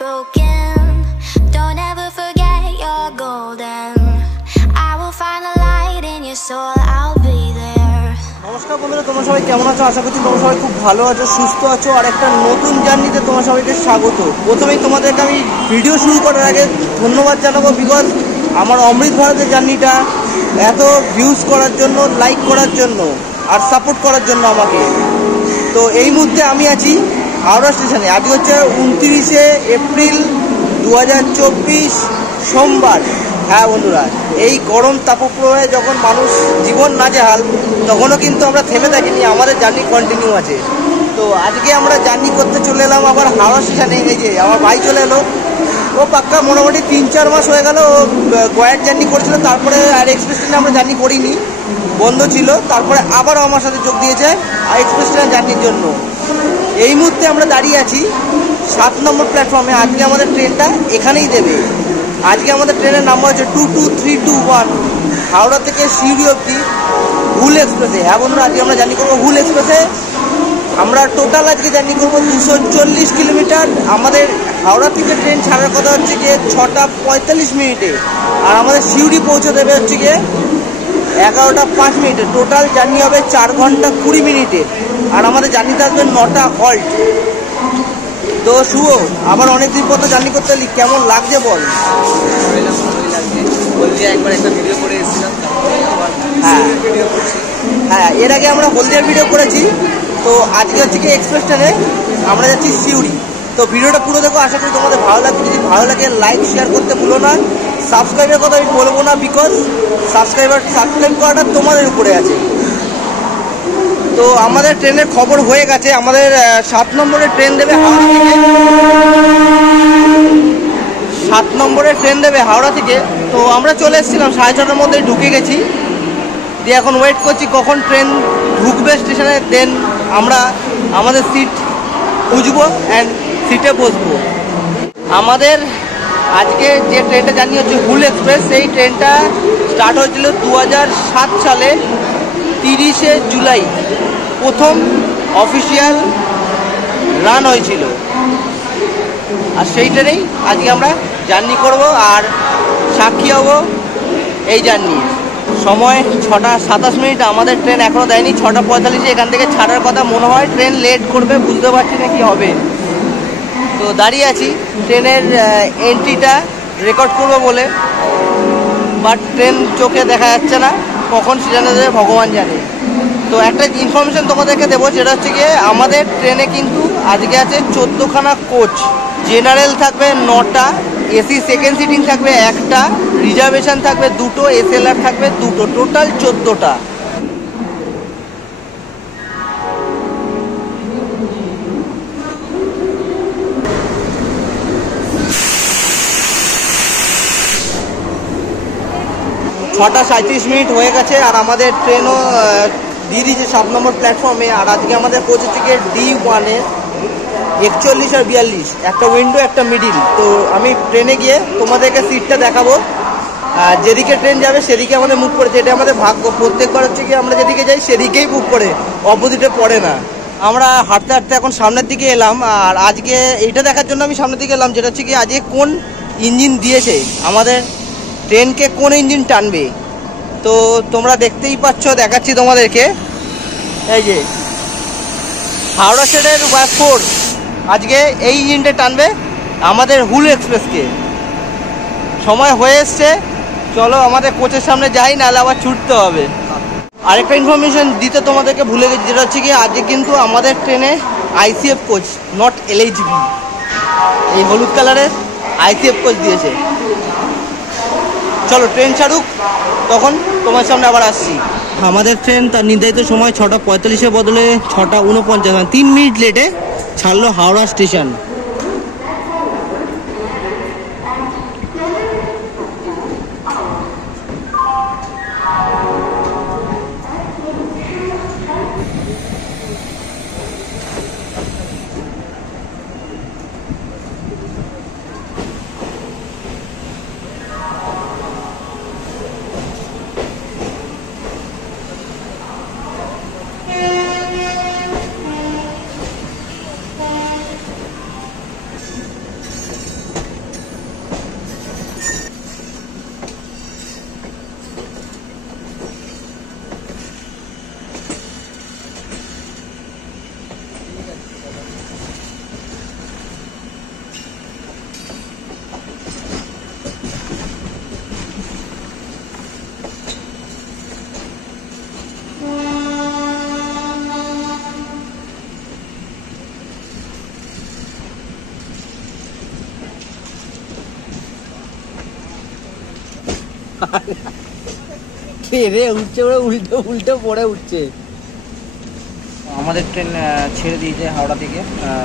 broken. Don't ever forget you're golden. I will find a light in your soul, I'll be there. নমস্কার বন্ধুরা, তোমরা সবাই কেমন আছো? আশা করছি তোমরা সবাই খুব ভালো আছো, সুস্থ আছো। আর একটা নতুন জার্নিতে তোমার সবাইকে স্বাগত। প্রথমেই তোমাদেরকে আমি ভিডিও শুরু করার আগে ধন্যবাদ জানাবো, বিকজ আমার অমৃত ভারতের জার্নিটা এত ভিউজ করার জন্য, লাইক করার জন্য আর সাপোর্ট করার জন্য আমাকে। তো এই মুহূর্তে আমি আছি হাওড়া স্টেশনে। আজ হচ্ছে 29শে এপ্রিল 2024 সোমবার। হ্যাঁ বন্ধুরা, এই গরম তাপপ্রবাহে যখন মানুষ জীবন নাজেহাল, তখনও কিন্তু আমরা থেমে থাকিনি, আমাদের জার্নি কন্টিনিউ আছে। তো আজকে আমরা জার্নি করতে চলে এলাম আবার হাওড়া স্টেশনে। এই যে আমার ভাই চলে এলো, ও পাক্কা মোটামুটি 3-4 মাস হয়ে গেল ও গয়ার জার্নি করেছিল, তারপরে আর এক্সপ্রেস ট্রেনে আমরা জার্নি করিনি, বন্ধ ছিল। তারপরে আবারও আমার সাথে যোগ দিয়েছে আর এক্সপ্রেস ট্রেনের জার্নির জন্য। এই মুহূর্তে আমরা দাঁড়িয়ে আছি 7 নম্বর প্ল্যাটফর্মে। আজকে আমাদের ট্রেনটা এখানেই দেবে। আজকে আমাদের ট্রেনের নাম্বার হচ্ছে 22321, হাওড়া থেকে সিউড়ি অবধি হুল এক্সপ্রেসে। হ্যাঁ বন্ধুরা, আজকে আমরা জার্নি করবো হুল এক্সপ্রেসে। আমরা টোটাল আজকে জার্নি করবো 240 কিলোমিটার। আমাদের হাওড়া থেকে ট্রেন ছাড়ার কথা হচ্ছে গিয়ে 6টা 45 মিনিটে, আর আমাদের সিউড়ি পৌঁছে দেবে হচ্ছে গিয়ে 11টা 5 মিনিটে। টোটাল জার্নি হবে 4 ঘন্টা 20 মিনিটে। আর আমাদের জার্নিতে আসবে 9টা হল্ট। তো শুভ, আবার অনেকদিন পর তো জার্নি করতে এলি, কেমন লাগছে বল? হ্যাঁ, এর আগে আমরা হলদিয়ার ভিডিও করেছি। তো আজকে হচ্ছে কি এক্সপ্রেস ট্রেনে আমরা যাচ্ছি সিউড়ি। তো ভিডিওটা পুরো দেখো, আশা করি তোমাদের ভালো লাগবে। যদি ভালো লাগে লাইক শেয়ার করতে ভুলো না। সাবস্ক্রাইবের কথা আমি বলবো না, বিকজ সাবস্ক্রাইব করাটা তোমাদের উপরে আছে। তো আমাদের ট্রেনের খবর হয়ে গেছে। আমাদের 7 নম্বরের ট্রেন দেবে হাওড়া থেকে। 7 নম্বরের ট্রেন দেবে হাওড়া থেকে। তো আমরা চলে এসেছিলাম 6:30টার মধ্যে, ঢুকে গেছি। দিয়ে এখন ওয়েট করছি কখন ট্রেন ঢুকবে স্টেশনে, দেন আমরা আমাদের সিট খুঁজবো অ্যান্ড সিটে বসবো। আমাদের আজকে যে ট্রেনটা জানি হচ্ছে হুল এক্সপ্রেস। সেই ট্রেনটা স্টার্ট হয়েছিল 2007 সালে 30শে জুলাই, প্রথম অফিসিয়াল রান হয়েছিল। আর সেই ট্রেনেই আজকে আমরা জার্নি করব আর সাক্ষী হব এই জার্নি। সময় 6টা 27 মিনিট। আমাদের ট্রেন এখনও দেয়নি। 6টা 45-এ এখান থেকে ছাড়ার কথা। মনে হয় ট্রেন লেট করবে, বুঝতে পারছি না কি হবে। তো দাঁড়িয়ে আছি ট্রেনের এন্ট্রিটা রেকর্ড করবো বলে, বাট ট্রেন চোখে দেখা যাচ্ছে না, কখন স্টেশনে যাবে ভগবান জানে। তো একটা ইনফরমেশান তোমাদেরকে দেবো, যেটা হচ্ছে গিয়ে আমাদের ট্রেনে কিন্তু আজকে আছে 14খানা কোচ। জেনারেল থাকবে 9টা, এসি সেকেন্ড সিটিং থাকবে 1টা, রিজার্ভেশন থাকবে 2টো, এসএলআর থাকবে 2টো, টোটাল 14টা। ছটা 37 মিনিট হয়ে গেছে আর আমাদের ট্রেনও দিয়ে দিয়েছে 7 নম্বর প্ল্যাটফর্মে। আর আজকে আমাদের কোচ হচ্ছে গিয়ে D1-এর 41 আর 42, একটা উইন্ডো একটা মিডিল। তো আমি ট্রেনে গিয়ে তোমাদেরকে সিটটা দেখাবো। যেদিকে ট্রেন যাবে সেদিকে আমাদের মুখ করেছে, এটা আমাদের ভাগ্য। প্রত্যেকবার হচ্ছে গিয়ে আমরা যেদিকে যাই সেদিকেই মুখ করে, অপোজিটে পড়ে না। আমরা হাঁটতে হাঁটতে এখন সামনের দিকে এলাম। আর আজকে এইটা দেখার জন্য আমি সামনের দিকে এলাম, যেটা হচ্ছে কি আজকে কোন ইঞ্জিন দিয়েছে, আমাদের ট্রেনকে কোন ইঞ্জিন টানবে। তো তোমরা দেখতেই পাচ্ছ, দেখাচ্ছি তোমাদেরকে। এই যে হাওড়া স্টেটের ওয়ার্কফোর্স আজকে এই ইঞ্জিনটা টানবে আমাদের হুল এক্সপ্রেসকে। সময় হয়ে এসছে, চলো আমাদের কোচের সামনে যাই, নাহলে আবার ছুটতে হবে। আরেকটা ইনফরমেশন দিতে তোমাদেরকে ভুলে গেছি, যেটা হচ্ছে কি আজকে কিন্তু আমাদের ট্রেনে ICF কোচ, নট LHB। এই হলুদ কালারের ICF কোচ দিয়েছে। চলো ট্রেন ছাড়ুক, তখন তোমার সামনে আবার আসছি। আমাদের ট্রেন তার নির্ধারিত সময় 6টা 45-এর বদলে 6টা 49, 3 মিনিট লেটে ছাড়লো হাওড়া স্টেশন। রে উঠছে, ওরা উল্টো উল্টো পড়ে উঠছে। আমাদের ট্রেন ছেড়ে দিয়েছে হাওড়া থেকে।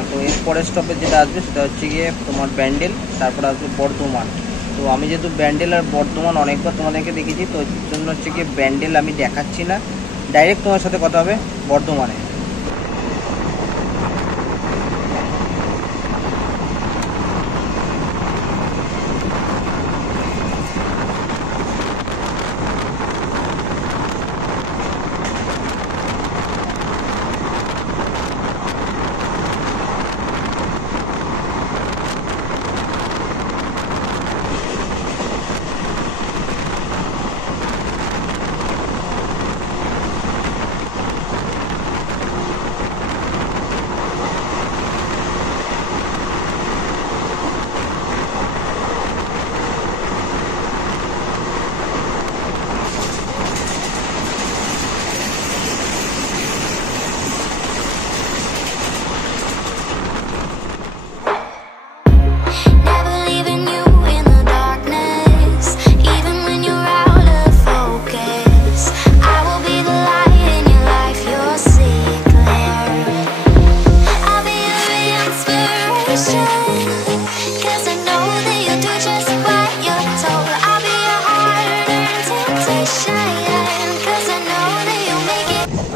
তো এর পরের স্টপেজ যেটা আসবে সেটা হচ্ছে গিয়ে তোমার ব্যান্ডেল, তারপর আসবে বর্ধমান। তো আমি যেহেতু ব্যান্ডেল আর বর্ধমান অনেকবার তোমাদেরকে দেখেছি, তো এর জন্য হচ্ছে গিয়ে ব্যান্ডেল আমি দেখাচ্ছি না, ডাইরেক্ট তোমার সাথে কথা হবে বর্ধমানে।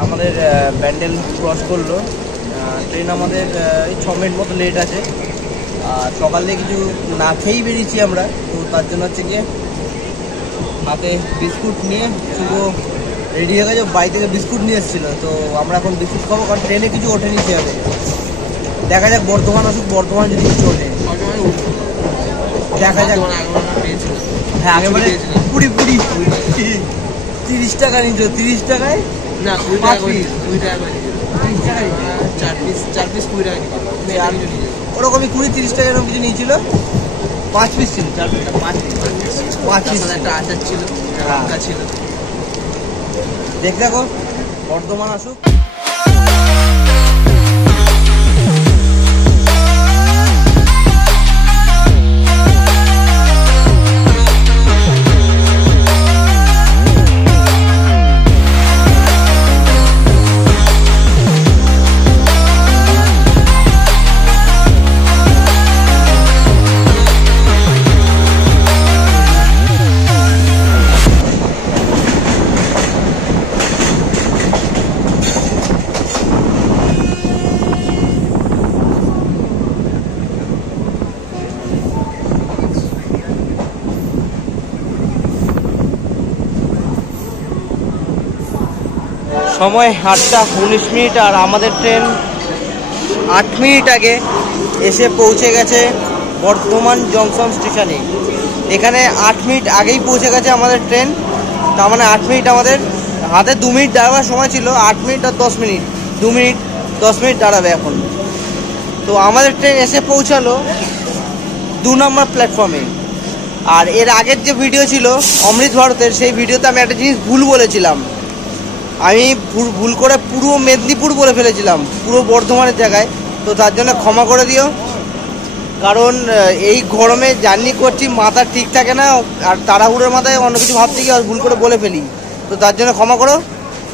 আমাদের ব্যান্ডেল ক্রস করলো ট্রেন, আমাদের এই 6 মিনিট মতো লেট আছে। আর সকালে কিছু না খেয়েই বেরিয়েছি আমরা, তো তার জন্য হচ্ছে গিয়ে হাতে বিস্কুট নিয়ে শুধু রেডি হয়ে গেছে, বাড়ি থেকে বিস্কুট নিয়ে এসেছিলো। তো আমরা এখন বিস্কুট খাবো, কারণ ট্রেনে কিছু ওঠেনি সেভাবে। দেখা যাক বর্ধমান আসুক, বর্ধমান যদি কিছু ওঠে দেখা যাক। হ্যাঁ আগেবারে 30 টাকা নিচ্ছ, 30 টাকায় না 20 টাকা, 20 টাকা 4 পিস 20 টাকা ওরকমই 20-30 টাকা এরকম কিছু নিয়েছিল। 5 পিস ছিল, 4 পিস 5 পিস একটা আচার ছিল, লঙ্কা ছিল। দেখো বর্ধমান আসুক। সময় 8টা 19 মিনিট, আর আমাদের ট্রেন 8 মিনিট আগে এসে পৌঁছে গেছে বর্ধমান জংশন স্টেশনে। এখানে 8 মিনিট আগেই পৌঁছে গেছে আমাদের ট্রেন, তার মানে 8 মিনিট আমাদের হাতে 2 মিনিট দাঁড়াবার সময় ছিল। 8 মিনিট আর 10 মিনিট, 2 মিনিট 10 মিনিট দাঁড়াবে এখন। তো আমাদের ট্রেন এসে পৌঁছালো 2 নম্বর প্ল্যাটফর্মে। আর এর আগের যে ভিডিও ছিল অমৃত ভারতের, সেই ভিডিওতে আমি একটা জিনিস ভুল বলেছিলাম। আমি ভুল করে পুরো মেদিনীপুর বলে ফেলেছিলাম, পুরো বর্ধমানের জায়গায়। তো তার জন্য ক্ষমা করে দিও, কারণ এই গরমে জার্নি করছি, মাথা ঠিক থাকে না, আর তাড়াহুড়োর মাথায় অন্য কিছু ভাবতে গিয়ে ভুল করে বলে ফেলি। তো তার জন্য ক্ষমা করো।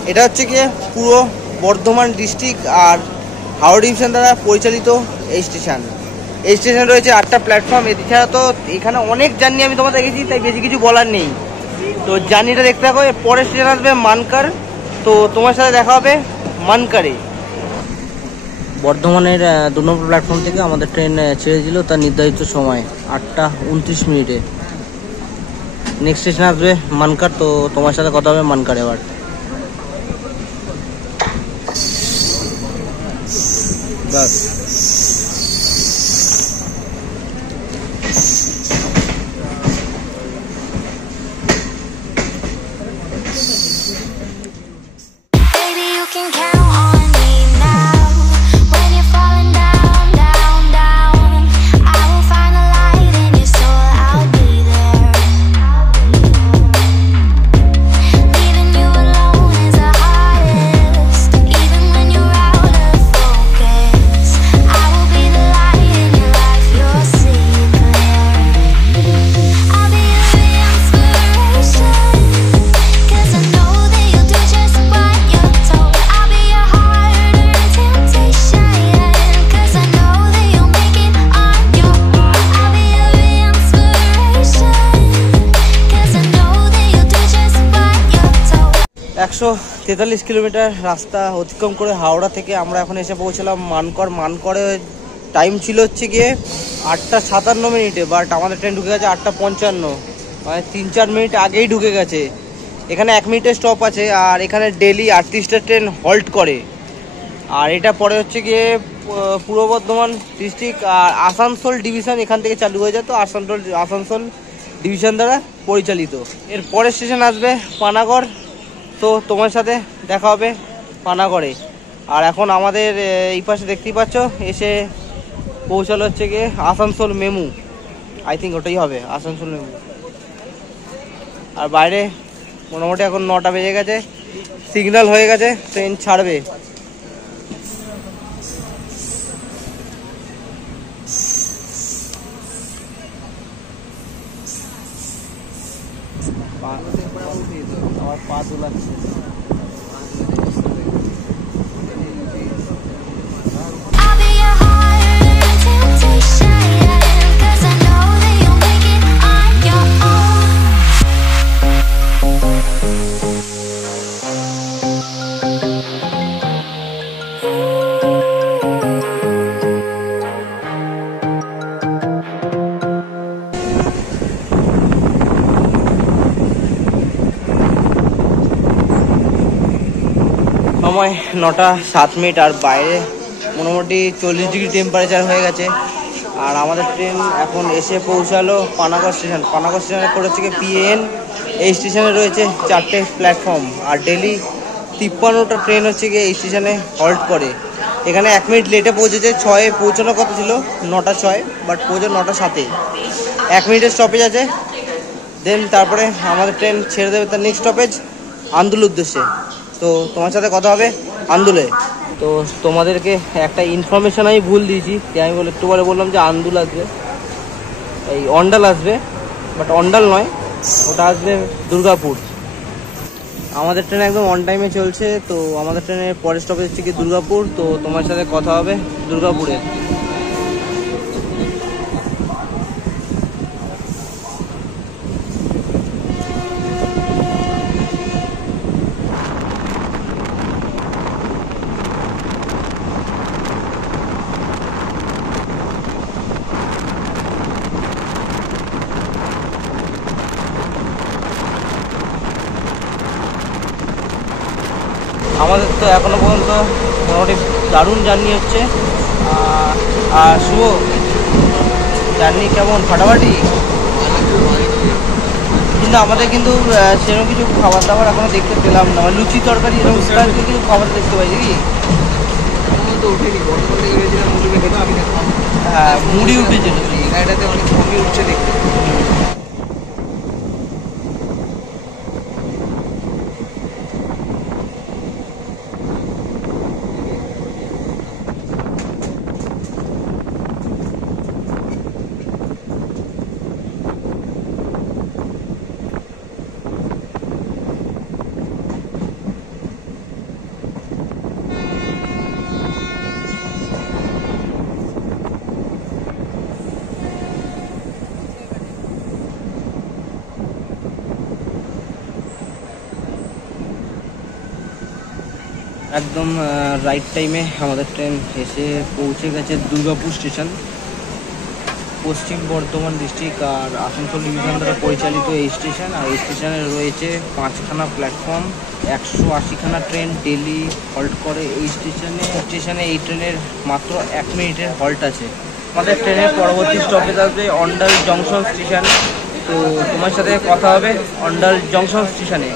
এটা হচ্ছে গিয়ে পুরো বর্ধমান ডিস্ট্রিক্ট আর হাওড়া ডিভিশন দ্বারা পরিচালিত এই স্টেশন। এই স্টেশন রয়েছে 8টা প্ল্যাটফর্ম। এছাড়া তো এখানে অনেক জার্নি আমি তোমাদের দেখেছি, তাই বেশি কিছু বলার নেই। তো জার্নিটা দেখতে থাকো। এর পরের স্টেশন আসবে মানকার। তো তোমার সাথে দেখা হবে মানকারে। বর্ধমানের 2 নম্বর প্ল্যাটফর্ম থেকে আমাদের ট্রেন ছেড়েছিল তার নির্ধারিত সময় 8টা 29 মিনিটে। নেক্সট স্টেশন আসবে মানকার। তো তোমার সাথে কথা হবে মানকার এবার। বাস I will 143 কিলোমিটার রাস্তা অতিক্রম করে হাওড়া থেকে আমরা এখন এসে পৌঁছলাম মানকর। মানকরে টাইম ছিল হচ্ছে গিয়ে 8:57, বাট আমাদের ট্রেন ঢুকে গেছে 8:55, মানে 3-4 মিনিট আগেই ঢুকে গেছে। এখানে 1 মিনিটের স্টপ আছে, আর এখানে ডেলি 38টা ট্রেন হল্ট করে। আর এটা পরে হচ্ছে গিয়ে পূর্ব বর্ধমান ডিস্ট্রিক্ট আর আসানসোল ডিভিশন এখান থেকে চালু হয়ে যায়, তো আসানসোল ডিভিশন দ্বারা পরিচালিত। এর পরের স্টেশন আসবে পানাগড়, তো তোমার সাথে দেখা হবে পানাগড়ে। আর এখন আমাদের এই পাশে দেখতেই পাচ্ছ এসে পৌঁছালো হচ্ছে গিয়ে আসানসোল মেমু, আই থিঙ্ক ওটাই হবে আসানসোল মেমু। আর বাইরে মোটামুটি এখন 9টা বেজে গেছে, সিগন্যাল হয়ে গেছে, ট্রেন ছাড়বে। আমার পা দোলাচ্ছে। I'll be your heart temptation, 'cause I know that you'll make it on your own. সময় 9:07, আর বাইরে মোটামুটি 40 ডিগ্রি টেম্পারেচার হয়ে গেছে। আর আমাদের ট্রেন এখন এসে পৌঁছালো পানাগড় স্টেশন। পানাগড় স্টেশনে পড়েছে কি PAN। এই স্টেশনে রয়েছে 4টে প্ল্যাটফর্ম, আর ডেলি 53টা ট্রেন হচ্ছে গিয়ে এই স্টেশনে হল্ট করে। এখানে 1 মিনিট লেটে পৌঁছেছে, 6-এ পৌঁছানোর কথা ছিল 9:06, বাট পৌঁছে 9:07। 1 মিনিটের স্টপেজ আছে, দেন তারপরে আমাদের ট্রেন ছেড়ে দেবে তার নেক্সট স্টপেজ আন্দুল উদ্দেশ্যে। তো তোমার সাথে কথা হবে আন্দুলে। তো তোমাদেরকে একটা ইনফরমেশান আমি ভুল দিয়েছি, আমি একটু পরে বললাম যে আন্দুল আসবে, এই অন্ডাল আসবে, বাট অন্ডাল নয়, ওটা আসবে দুর্গাপুর। আমাদের ট্রেন একদম অন টাইমে চলছে, তো আমাদের ট্রেনের পরের স্টপেজ হচ্ছে কি দুর্গাপুর। তো তোমার সাথে কথা হবে দুর্গাপুরে। আমাদের তো এখনো পর্যন্ত মোটামুটি দারুণ জার্নি হচ্ছে। আর শুভ, জার্নি কেমন? ফাটাফাটি? কিন্তু আমাদের কিন্তু সেরকম কিছু খাবার দাবার এখনো দেখতে পেলাম না, লুচি তরকারি এরকম কিছু খাবার দেখতে পাই নাকি? হ্যাঁ, মুড়ি উঠেছিল, গাড়িটাতে অনেক কমই উঠছে দেখতে। একদম রাইট টাইমে আমাদের ট্রেন এসে পৌঁছে গেছে দুর্গাপুর স্টেশন। পশ্চিম বর্ধমান ডিস্ট্রিক্ট আর আসানসোল ডিভিশন দ্বারা পরিচালিত এই স্টেশন। আর এই স্টেশনে রয়েছে 5খানা প্ল্যাটফর্ম, 180খানা ট্রেন ডেলি হল্ট করে এই স্টেশনে। এই ট্রেনের মাত্র 1 মিনিটের হল্ট আছে। আমাদের ট্রেনের পরবর্তী স্টপেজ আসবে অন্ডাল জংশন স্টেশন। তো তোমার সাথে কথা হবে অন্ডাল জংশন স্টেশনে।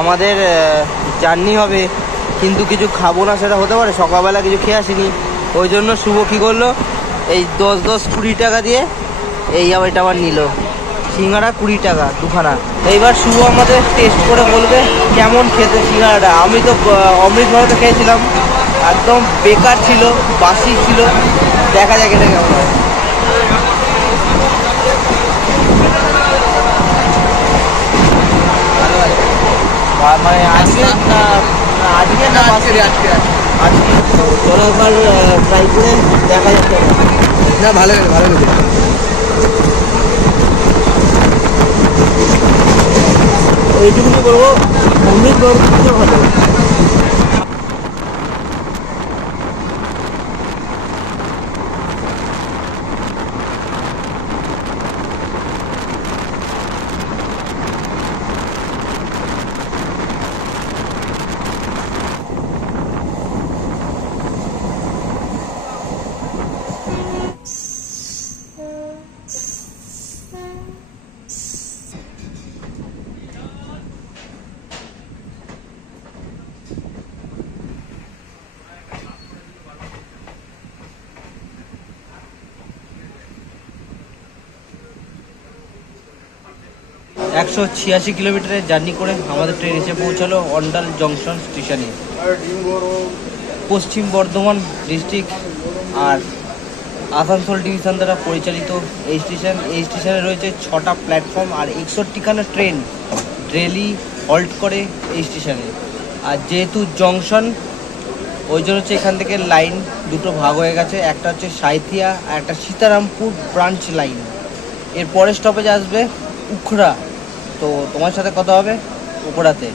আমাদের জার্নি হবে, কিন্তু কিছু খাবো না সেটা হতে পারে, সকালবেলা কিছু খেয়ে আসিনি, ওই জন্য শুভ কী করলো, এই 10-20 টাকা দিয়ে এই এটা আবার নিল সিঙ্গাড়া 20 টাকা দুখানা। এইবার শুভ আমাদের টেস্ট করে বলবে কেমন খেতে সিঙ্গাড়াটা। আমি তো অমৃত ভারতে খেয়েছিলাম, একদম বেকার ছিল, বাসি ছিল, দেখা যাক এটা কেমন হয়। মানে আজকে না আজকে আজকে চলো একবার ট্রাই করে দেখা যাচ্ছে। না ভালো লাগে, ভালো লাগে। এইটুকুনি বলবো, অমৃত বাবুর ভালো। 186 কিলোমিটারের জার্নি করে আমাদের ট্রেন এসে পৌঁছালো অন্ডাল জংশন স্টেশনে। পশ্চিম বর্ধমান ডিস্ট্রিক্ট আর আসানসোল ডিভিশন দ্বারা পরিচালিত এই স্টেশনে রয়েছে 6টা প্ল্যাটফর্ম আর 61খানা ট্রেন ডেলি হল্ট করে এই স্টেশনে। আর যেহেতু জংশন, ওই জন্য হচ্ছে এখান থেকে লাইন দুটো ভাগ হয়ে গেছে, একটা হচ্ছে সাঁইথিয়া আর একটা সীতারামপুর ব্রাঞ্চ লাইন। এর পরের স্টপেজ আসবে উখড়া। তো তোমার সাথে কথা হবে উখড়াতে।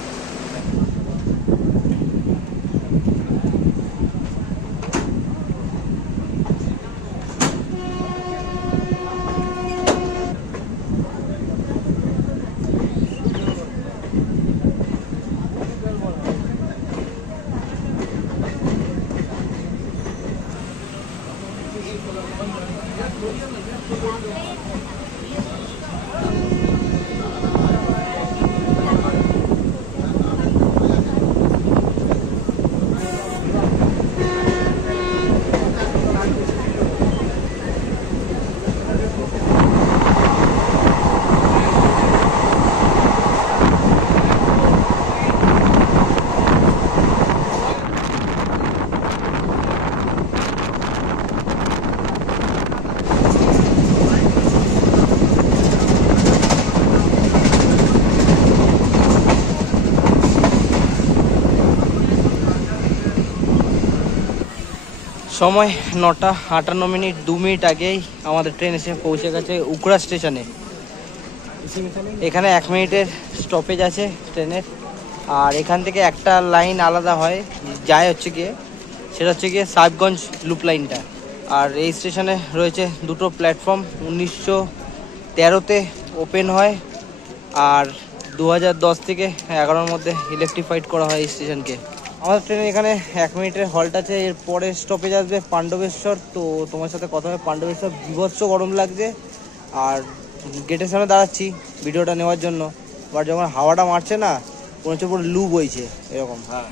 সময় 9টা 58 মিনিট, 2 মিনিট আগেই আমাদের ট্রেন এসে পৌঁছে গেছে উখড়া স্টেশনে। এখানে 1 মিনিটের স্টপেজ আছে ট্রেনের। আর এখান থেকে একটা লাইন আলাদা হয় যায় হচ্ছে গিয়ে, সেটা হচ্ছে গিয়ে সাহেবগঞ্জ লুপ লাইনটা। আর এই স্টেশনে রয়েছে দুটো প্ল্যাটফর্ম। 1913-তে ওপেন হয় আর 2010 থেকে 11-র মধ্যে ইলেকট্রিফাইড করা হয় এই স্টেশনকে। আমাদের ট্রেনে এখানে 1 মিনিটের হল্ট আছে। এর পরে স্টপেজ আসবে পাণ্ডবেশ্বর। তো তোমার সাথে কথা হবে পাণ্ডবেশ্বর। বিভৎস গরম লাগছে আর গেটের সামনে দাঁড়াচ্ছি ভিডিওটা নেওয়ার জন্য। বাট যখন হাওয়াটা মারছে না, মনে হচ্ছে পুরো লু বইছে এরকম। হ্যাঁ,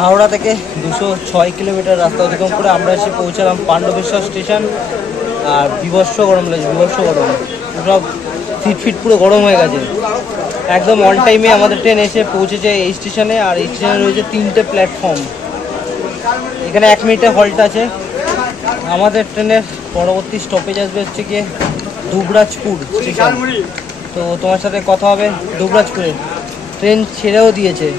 হাওড়া থেকে 206 কিলোমিটার রাস্তা অতিক্রম করে আমরা এসে পৌঁছালাম পাণ্ডবেশ্বর স্টেশন। আর বিভৎস গরম লাগছে, বিভৎস গরম, সব ফিট পুরো গরম হয়ে গেছে। একদম অন টাইমে আমাদের ট্রেন এসে পৌঁছেছে এই স্টেশনে। আর এই স্টেশনে রয়েছে 3টে প্ল্যাটফর্ম। এখানে 1 মিনিটের হল্ট আছে। আমাদের ট্রেনের পরবর্তী স্টপেজ আসবে হচ্ছে গিয়ে দুবরাজপুর স্টেশন। তো তোমার সাথে কথা হবে দুবরাজপুরে। ট্রেন ছেড়েও দিয়েছে।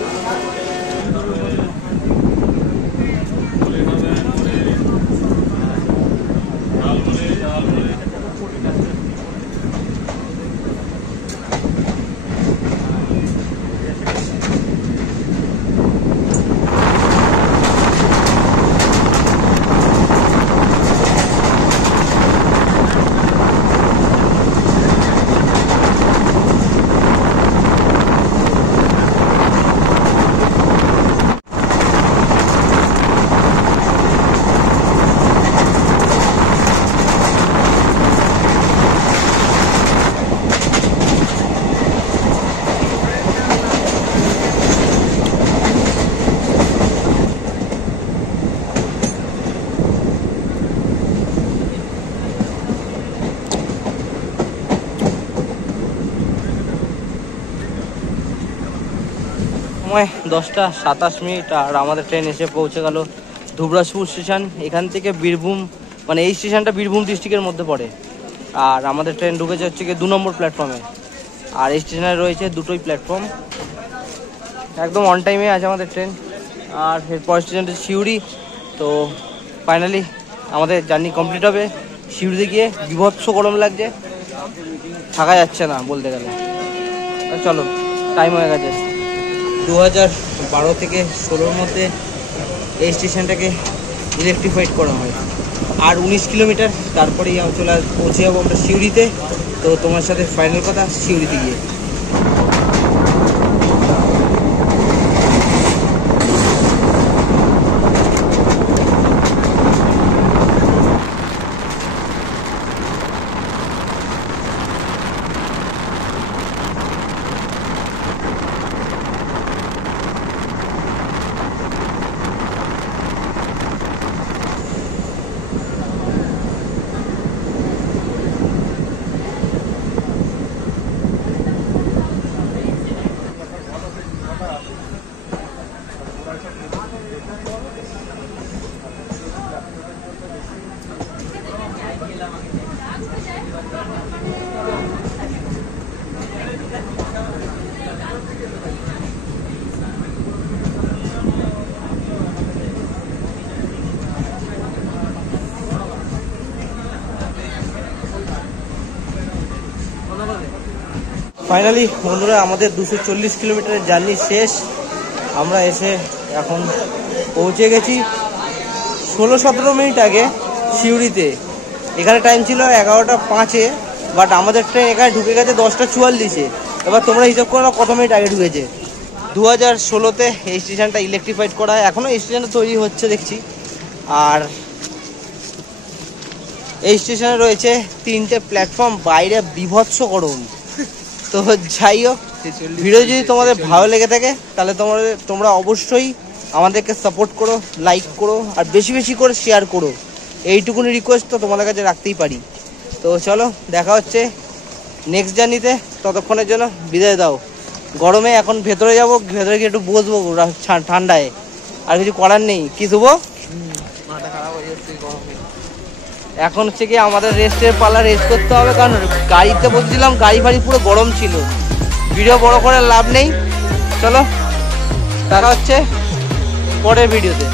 সময় 10:27 আর আমাদের ট্রেন এসে পৌঁছে গেল ধুবরাজপুর স্টেশন। এখান থেকে বীরভূম, মানে এই স্টেশনটা বীরভূম ডিস্ট্রিক্টের মধ্যে পড়ে। আর আমাদের ট্রেন ঢুকেছে হচ্ছে গিয়ে 2 নম্বর প্ল্যাটফর্মে। আর এই স্টেশনে রয়েছে দুটোই প্ল্যাটফর্ম। একদম অন টাইমে আছে আমাদের ট্রেন। আর এরপর স্টেশনটা সিউড়ি। তো ফাইনালি আমাদের জার্নি কমপ্লিট হবে। সিউড়িতে গিয়ে বিভৎস গরম লাগছে, থাকা যাচ্ছে না বলতে গেলে। চলো, টাইম হয়ে গেছে। 2012 থেকে 16-র মধ্যে এই স্টেশনটাকে ইলেকট্রিফাইড করা হয়। আর 19 কিলোমিটার, তারপরেই পৌঁছে যাবো আমরা সিউড়িতে। তো তোমার সাথে ফাইনাল কথা সিউড়িতে গিয়ে। ফাইনালি বন্ধুরা, আমাদের 240 কিলোমিটারের জার্নি শেষ। আমরা এসে এখন পৌঁছে গেছি 16-17 মিনিট আগে সিউড়িতে। এখানে টাইম ছিল 11:05, বাট আমাদের ট্রেন এখানে ঢুকে গেছে 10:44-এ। এবার তোমরা হিসাব করো কত মিনিট আগে ঢুকেছে। 2016-তে এই স্টেশনটা ইলেকট্রিফাইড করা হয়। এখনও এই স্টেশনটা তৈরি হচ্ছে দেখছি। আর এই স্টেশনে রয়েছে 3টে প্ল্যাটফর্ম, বাইরে বিভৎস গরম। তো যাই হোক, ভিডিও যদি তোমাদের ভালো লেগে থাকে তাহলে তোমরা অবশ্যই আমাদেরকে সাপোর্ট করো, লাইক করো, আর বেশি বেশি করে শেয়ার করো। এইটুকুনি রিকোয়েস্ট তো তোমাদের কাছে রাখতেই পারি। তো চলো, দেখা হচ্ছে নেক্সট জার্নিতে। ততক্ষণের জন্য বিদায় দাও। গরমে এখন ভেতরে যাবো, ভেতরে গিয়ে একটু বসবো ঠান্ডায়। আর কিছু করার নেই। কি শুভ, মাথা খারাপ হয়ে যাচ্ছে গরমে। এখন হচ্ছে কি আমাদের রেস্টের পালা, রেস্ট করতে হবে। কারণ গাড়িতে বসছিলাম, গাড়ি ফাড়ি পুরো গরম ছিল। ভিডিও বড় করে লাভ নেই। চলো, দেখা হচ্ছে পরের ভিডিওতে।